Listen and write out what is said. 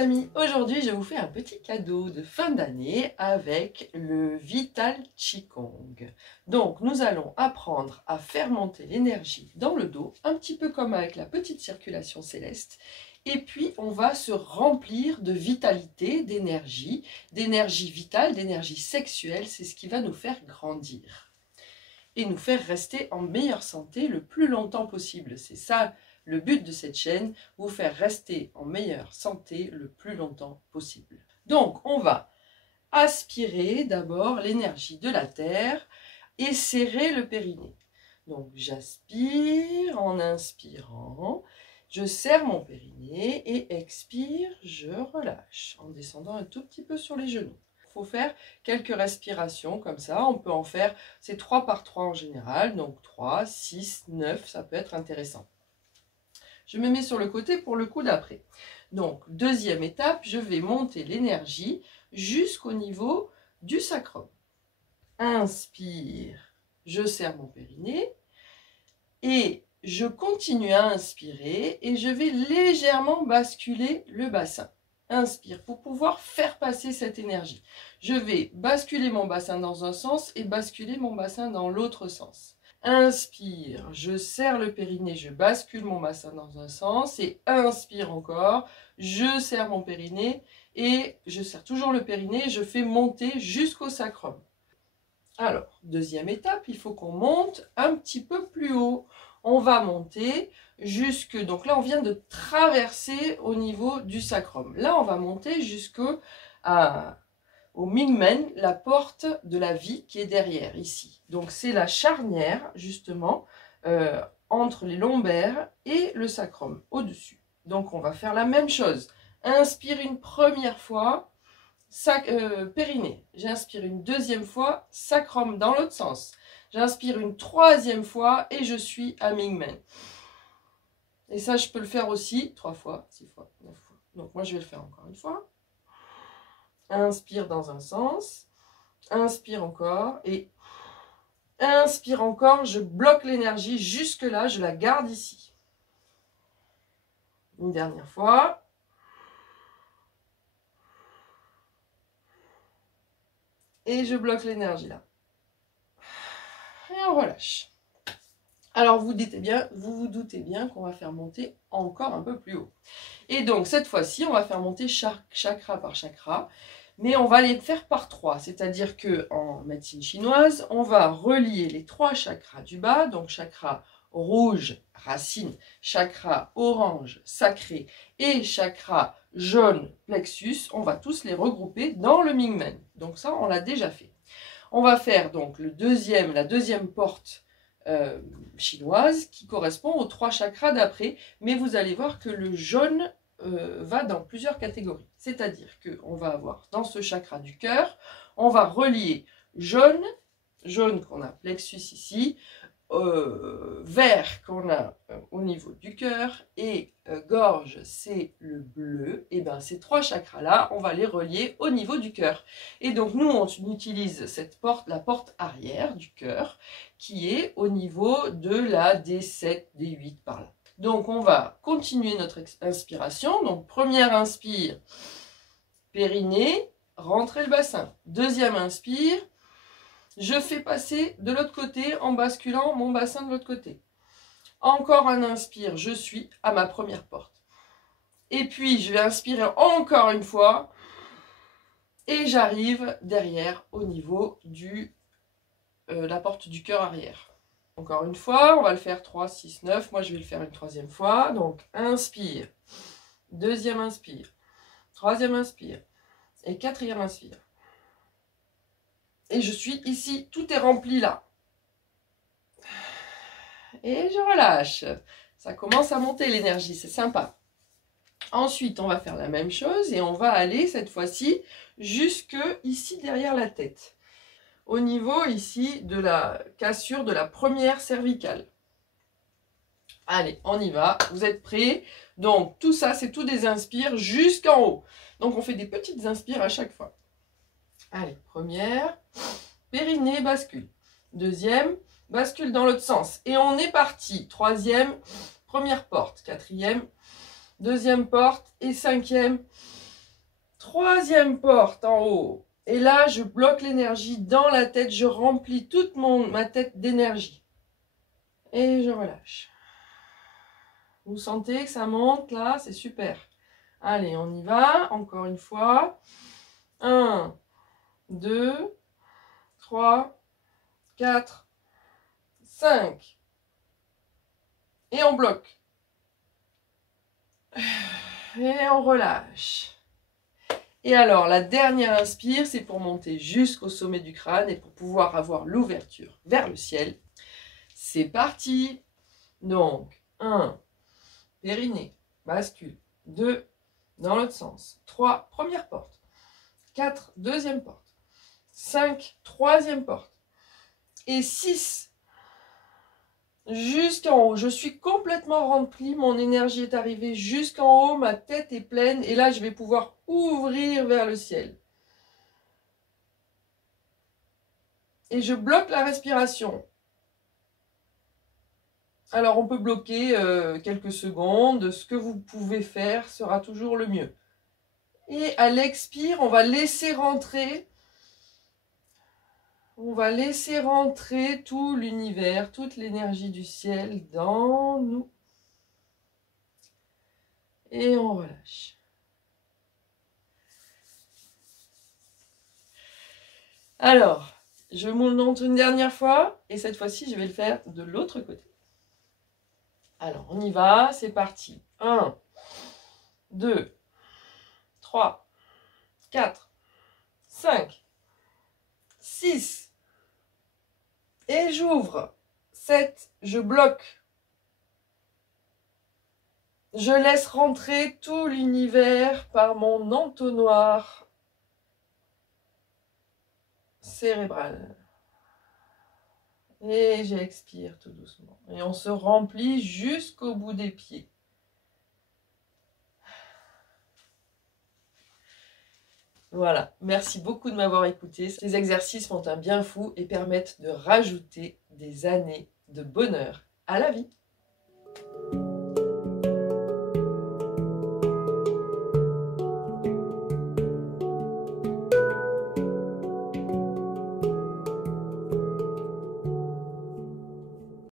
amis, aujourd'hui je vous fais un petit cadeau de fin d'année avec le Vital Qigong. Donc nous allons apprendre à faire monter l'énergie dans le dos, un petit peu comme avec la petite circulation céleste. Et puis on va se remplir de vitalité, d'énergie vitale, d'énergie sexuelle, c'est ce qui va nous faire grandir. Et nous faire rester en meilleure santé le plus longtemps possible. C'est ça le but de cette chaîne, vous faire rester en meilleure santé le plus longtemps possible. Donc on va aspirer d'abord l'énergie de la terre et serrer le périnée. Donc j'aspire en inspirant, je serre mon périnée et expire, je relâche en descendant un tout petit peu sur les genoux. Il faut faire quelques respirations comme ça, on peut en faire, c'est 3 par 3 en général, donc 3, 6, 9, ça peut être intéressant. Je me mets sur le côté pour le coup d'après. Donc, deuxième étape, je vais monter l'énergie jusqu'au niveau du sacrum. Inspire, je serre mon périnée et je continue à inspirer et je vais légèrement basculer le bassin. Inspire pour pouvoir faire passer cette énergie. Je vais basculer mon bassin dans un sens et basculer mon bassin dans l'autre sens. Inspire, je serre le périnée, je bascule mon bassin dans un sens et inspire encore, je serre mon périnée et je serre toujours le périnée, je fais monter jusqu'au sacrum. Alors, deuxième étape, il faut qu'on monte un petit peu plus haut. On va monter jusque, donc là on vient de traverser au niveau du sacrum. Là on va monter jusqu'au Mingmen, la porte de la vie qui est derrière, ici. Donc c'est la charnière, justement, entre les lombaires et le sacrum, au-dessus. Donc on va faire la même chose. Inspire une première fois, périnée. J'inspire une deuxième fois, sacrum dans l'autre sens. J'inspire une troisième fois et je suis à Mingmen. Et ça, je peux le faire aussi 3 fois, 6 fois, 9 fois. Donc moi, je vais le faire encore une fois. Inspire dans un sens, inspire encore et inspire encore, je bloque l'énergie jusque là, je la garde ici. Une dernière fois. Et je bloque l'énergie là. Et on relâche. Alors vous vous doutez bien qu'on va faire monter encore un peu plus haut. Et donc cette fois-ci, on va faire monter chaque chakra par chakra. Mais on va les faire par 3, c'est-à-dire qu'en médecine chinoise, on va relier les 3 chakras du bas, donc chakra rouge, racine, chakra orange, sacré, et chakra jaune, plexus, on va tous les regrouper dans le Mingmen. Donc ça, on l'a déjà fait. On va faire donc la deuxième porte chinoise qui correspond aux 3 chakras d'après, mais vous allez voir que le jaune va dans plusieurs catégories. C'est-à-dire qu'on va avoir dans ce chakra du cœur, on va relier jaune qu'on a plexus ici, vert qu'on a au niveau du cœur et gorge c'est le bleu. Et bien ces 3 chakras là, on va les relier au niveau du cœur. Et donc nous on utilise cette porte, la porte arrière du cœur qui est au niveau de la D7, D8 par là. Donc on va continuer notre inspiration. Donc première inspire, périnée, rentrez le bassin. Deuxième inspire, je fais passer de l'autre côté en basculant mon bassin de l'autre côté. Encore un inspire, je suis à ma première porte. Et puis je vais inspirer encore une fois et j'arrive derrière au niveau de la porte du cœur arrière. Encore une fois, on va le faire 3, 6, 9. Moi, je vais le faire une troisième fois. Donc, inspire. Deuxième inspire. Troisième inspire. Et quatrième inspire. Et je suis ici. Tout est rempli là. Et je relâche. Ça commence à monter l'énergie. C'est sympa. Ensuite, on va faire la même chose. Et on va aller cette fois-ci jusque ici derrière la tête. Au niveau ici de la cassure de la première cervicale. Allez, on y va. Vous êtes prêts? Donc, tout ça, c'est tout des inspires jusqu'en haut. Donc, on fait des petites inspires à chaque fois. Allez, première. Périnée, bascule. Deuxième, bascule dans l'autre sens. Et on est parti. Troisième, première porte. Quatrième, deuxième porte. Et cinquième, Troisième porte en haut. Et là, je bloque l'énergie dans la tête. Je remplis toute ma tête d'énergie. Et je relâche. Vous sentez que ça monte là? C'est super. Allez, on y va. Encore une fois. 1, 2, 3, 4, 5. Et on bloque. Et on relâche. Et alors, la dernière inspire, c'est pour monter jusqu'au sommet du crâne et pour pouvoir avoir l'ouverture vers le ciel. C'est parti. Donc, 1, périnée, bascule. 2, dans l'autre sens. 3, première porte. 4, deuxième porte. 5, troisième porte. Et 6, jusqu'en haut. Je suis complètement remplie, mon énergie est arrivée jusqu'en haut, ma tête est pleine. Et là, je vais pouvoir ouvrir vers le ciel. Et je bloque la respiration. Alors, on peut bloquer quelques secondes. Ce que vous pouvez faire sera toujours le mieux. Et à l'expire, on va laisser rentrer. On va laisser rentrer tout l'univers, toute l'énergie du ciel dans nous. Et on relâche. Alors, je vous montre une dernière fois. Et cette fois-ci, je vais le faire de l'autre côté. Alors, on y va. C'est parti. 1, 2, 3, 4, 5, 6. Et j'ouvre. 7, je bloque. Je laisse rentrer tout l'univers par mon entonnoir cérébral. Et j'expire tout doucement. Et on se remplit jusqu'au bout des pieds. Voilà, merci beaucoup de m'avoir écouté. Ces exercices font un bien fou et permettent de rajouter des années de bonheur à la vie.